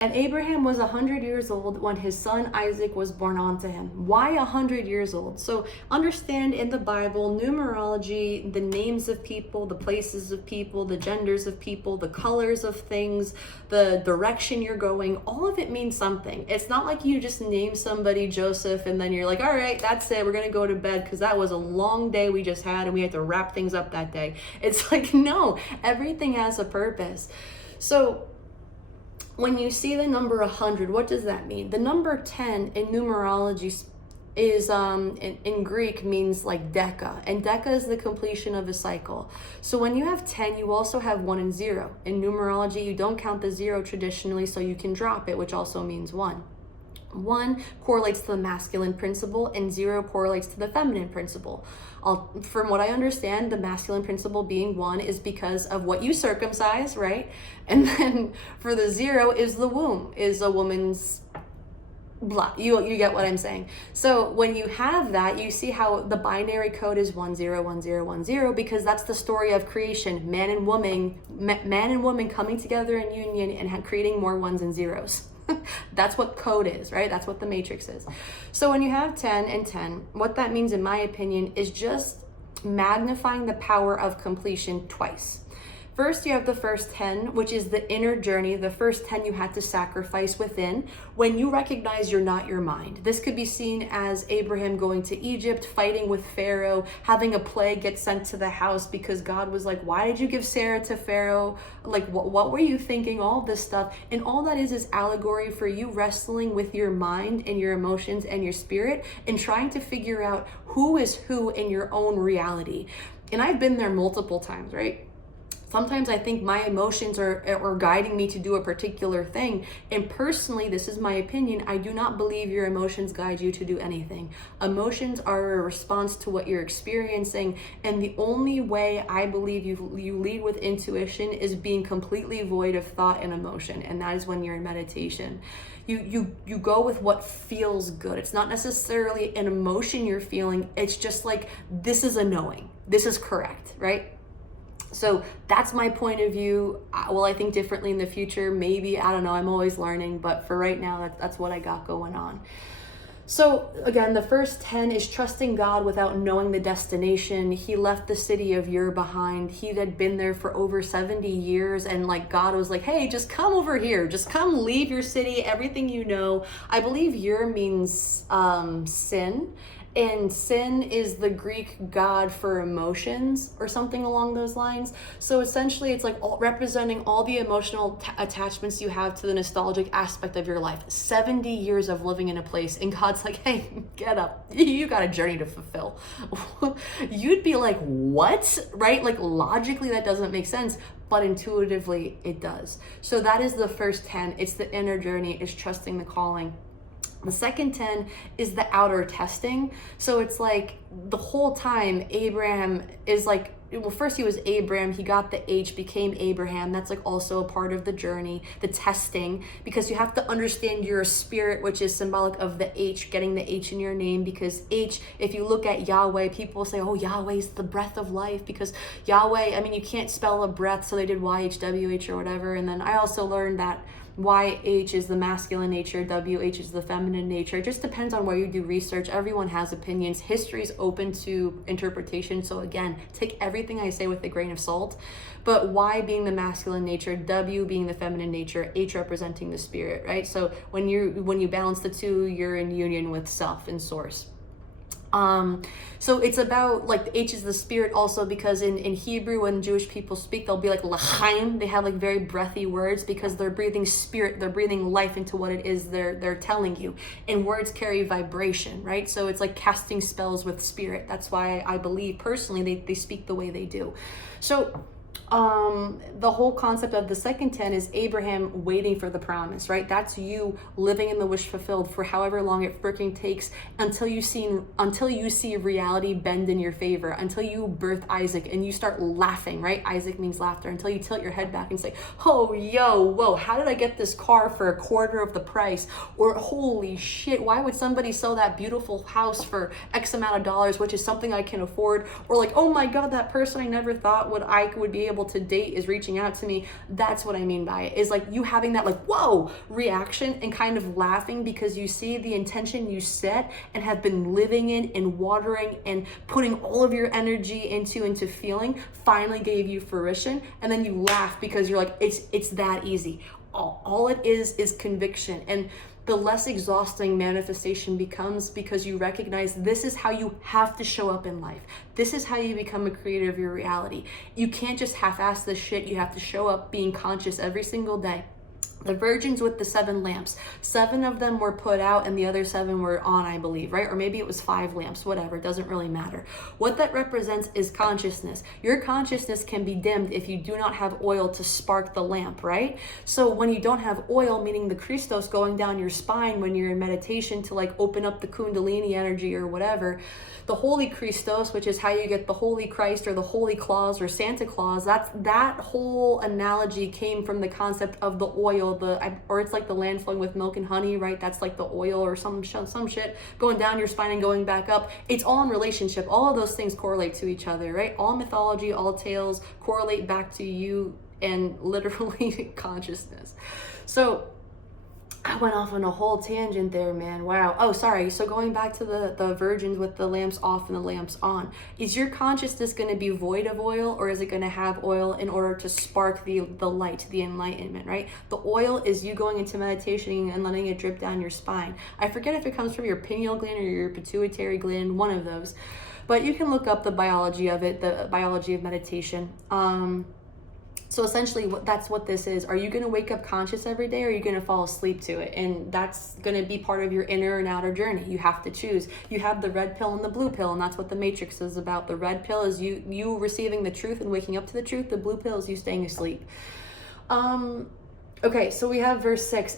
And Abraham was 100 years old when his son Isaac was born unto him. Why 100 years old? So understand, in the Bible, numerology, the names of people, the places of people, the genders of people, the colors of things, the direction you're going, all of it means something. It's not like you just name somebody Joseph and then you're like, all right, that's it, we're gonna go to bed because that was a long day we just had and we had to wrap things up that day. It's like, no, everything has a purpose. So when you see the number 100, what does that mean? The number 10 in numerology is in Greek means like deca, and deca is the completion of a cycle. So when you have 10, you also have 1 and 0. In numerology, you don't count the 0 traditionally, so you can drop it, which also means 1. 1 correlates to the masculine principle and 0 correlates to the feminine principle. From what I understand, the masculine principle being 1 is because of what you circumcise, right? And then for the 0 is the womb, is a woman's blah. You get what I'm saying. So when you have that, you see how the binary code is 10 10 10, because that's the story of creation, man and woman coming together in union and creating more ones and zeros. That's what code is, right? That's what the matrix is. So when you have 10 and 10, what that means, in my opinion, is just magnifying the power of completion twice. First, you have the first 10, which is the inner journey, the first 10 you had to sacrifice within when you recognize you're not your mind. This could be seen as Abraham going to Egypt, fighting with Pharaoh, having a plague get sent to the house because God was like, why did you give Sarah to Pharaoh? Like, what were you thinking? All this stuff. And all that is allegory for you wrestling with your mind and your emotions and your spirit and trying to figure out who is who in your own reality. And I've been there multiple times, right? Sometimes I think my emotions are guiding me to do a particular thing. And personally, this is my opinion, I do not believe your emotions guide you to do anything. Emotions are a response to what you're experiencing. And the only way I believe you lead with intuition is being completely void of thought and emotion. And that is when you're in meditation. You go with what feels good. It's not necessarily an emotion you're feeling. It's just like, this is a knowing. This is correct, right? So that's my point of view. Will I think differently in the future? Maybe, I don't know. I'm always learning, but for right now, that's what I got going on. So again, the first 10 is trusting God without knowing the destination. He left the city of Ur behind. He had been there for over 70 years, and like God was like, hey, just come over here. Just come, leave your city, everything you know. I believe Ur means sin. And sin is the Greek god for emotions or something along those lines. So essentially it's like representing all the emotional attachments you have to the nostalgic aspect of your life. 70 years of living in a place, and God's like, hey, get up. You got a journey to fulfill. You'd be like, what? Right? Like logically that doesn't make sense, but intuitively it does. So that is the first 10. It's the inner journey, it's trusting the calling. The second 10 is the outer testing. So it's like the whole time Abraham is like, well, first he was Abram, he got the H, became Abraham. That's like also a part of the journey, the testing, because you have to understand you're a spirit, which is symbolic of the H, getting the H in your name, because H, if you look at Yahweh, people say, oh, Yahweh is the breath of life, because Yahweh, I mean, you can't spell a breath, so they did YHWH or whatever. And then I also learned that YH is the masculine nature, WH is the feminine nature. It just depends on where you do research. Everyone has opinions. History is open to interpretation. So again, take everything I say with a grain of salt. But Y being the masculine nature, W being the feminine nature, H representing the spirit, right? So when you balance the two, you're in union with self and source. So it's about, like, the H is the spirit also, because in Hebrew, when Jewish people speak, they'll be like l'chaim. They have like very breathy words because they're breathing spirit, they're breathing life into what it is they're telling you. And words carry vibration, right? So it's like casting spells with spirit. That's why I believe personally they speak the way they do. So the whole concept of the second 10 is Abraham waiting for the promise, right? That's you living in the wish fulfilled for however long it freaking takes until you see reality bend in your favor, until you birth Isaac and you start laughing, right? Isaac means laughter. Until you tilt your head back and say, oh, yo, whoa, how did I get this car for a quarter of the price? Or holy shit, why would somebody sell that beautiful house for X amount of dollars, which is something I can afford? Or like, oh my God, that person I never thought would be able to date is reaching out to me. That's what I mean by it, is like you having that like, whoa, reaction and kind of laughing because you see the intention you set and have been living in and watering and putting all of your energy into feeling finally gave you fruition. And then you laugh because you're like, it's that easy. All it is conviction. And the less exhausting manifestation becomes because you recognize this is how you have to show up in life. This is how you become a creator of your reality. You can't just half-ass this shit. You have to show up being conscious every single day. The virgins with the 7 lamps, 7 of them were put out and the other 7 were on, I believe, right? Or maybe it was 5 lamps, whatever, it doesn't really matter. What that represents is consciousness. Your consciousness can be dimmed if you do not have oil to spark the lamp, right? So when you don't have oil, meaning the Christos going down your spine when you're in meditation to like open up the Kundalini energy or whatever, the Holy Christos, which is how you get the Holy Christ or the Holy Claus or Santa Claus, that whole analogy came from the concept of the oil, or it's like the land flowing with milk and honey, right? That's like the oil or some shit going down your spine and going back up. It's all in relationship. All of those things correlate to each other, right? All mythology, all tales correlate back to you and literally consciousness. So I went off on a whole tangent there, man. Wow. Oh, sorry. So going back to the virgins with the lamps off and the lamps on, is your consciousness going to be void of oil, or is it going to have oil in order to spark the light, the enlightenment, right? The oil is you going into meditation and letting it drip down your spine. I forget if it comes from your pineal gland or your pituitary gland, one of those. But you can look up the biology of it, the biology of meditation. So essentially that's what this is. Are you going to wake up conscious every day, or are you going to fall asleep to it? And that's going to be part of your inner and outer journey. You have to choose. You have the red pill and the blue pill, and that's what the Matrix is about. The red pill is you receiving the truth and waking up to the truth. The blue pill is you staying asleep. Okay, so we have verse 6.